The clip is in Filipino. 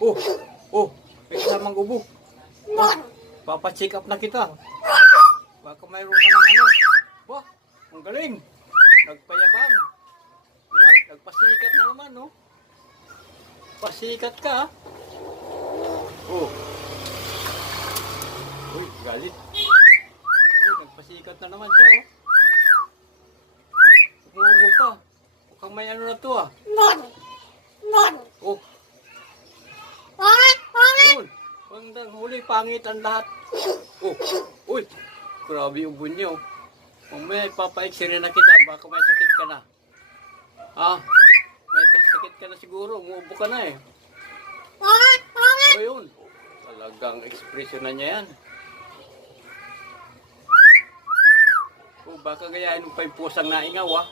Oh, oh, may kasamang ubo. Oh, papacheck up na kita. Baka mayroon ka ng ano. Wah, ang galing. Nagpayabang. Yan, nagpasikat na naman, no? Pasikat ka, ha? Oh. Uy, galit. Uy, nagpasikat na naman siya, oh. Umuubo pa. Mukhang may ano na to, ah. Oh. Yun. Bandang huli, pangit ang lahat. Oh. Uy. Grabe yung ubo niyo. Mamaya ipapa-x-ray na kita. Baka may sakit ka na. Ah. May sakit ka na siguro. Umuubo ka na eh. O yun. Talagang ekspresyon na niya yan. O baka gayahin mo pa yung pusang naingaw ah.